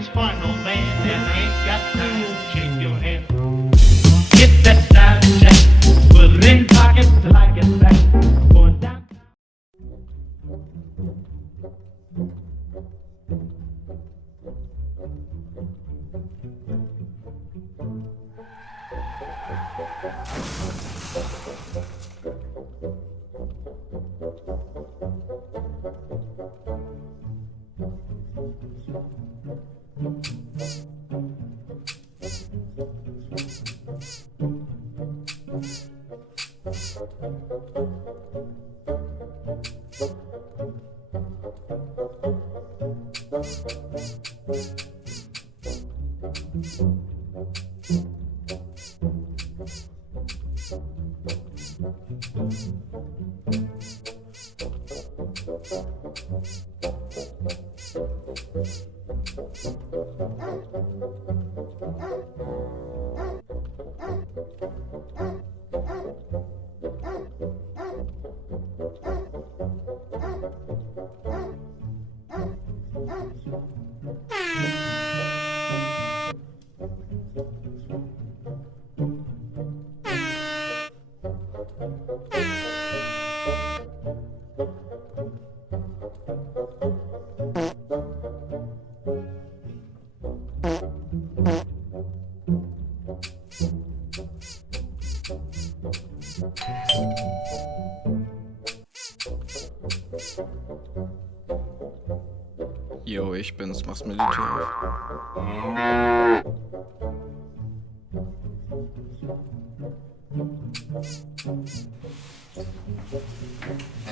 it's fun, old man, and I ain't got time to shake your hand. Get that style check, put it in pockets till I get back. Going down. Jo, ich bin's, mach's Militär.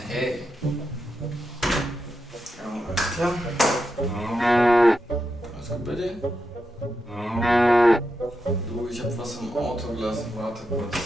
Hey. Ja, alles klar. Alles gut bei dir? Du, ich hab was im Auto gelassen, warte kurz.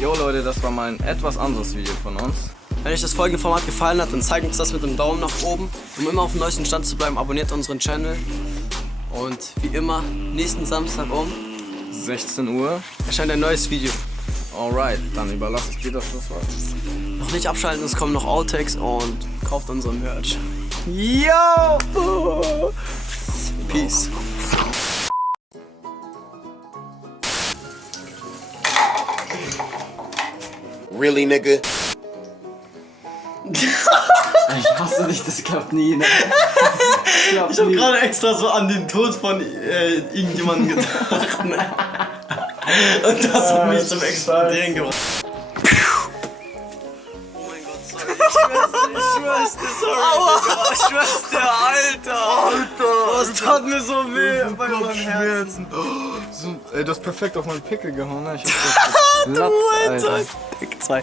Jo Leute, das war mal ein etwas anderes Video von uns. Wenn euch das folgende Format gefallen hat, dann zeigt uns das mit dem Daumen nach oben. Um immer auf dem neuesten Stand zu bleiben, abonniert unseren Channel. Und wie immer, nächsten Samstag um 16 Uhr erscheint ein neues Video. Alright, dann überlasse ich dir das Schlusswort. Noch nicht abschalten, es kommen noch Outtakes und kauft unseren Merch. Yo! Peace. Really, nigga? Ich hasse dich, das klappt nie. Ne? Ich hab gerade extra so an den Tod von irgendjemandem gedacht. Ne? Und das hat mich zum Explodieren gebracht. Oh mein Gott, sorry. Ich schwör's dir, sorry. Aua. Ich schwör's dir, Alter. Das tat mir so weh bei meinem Herzen. Ey, du hast perfekt auf meinen Pickel gehauen, ne? Ich hab das Du Alter. Pick 2.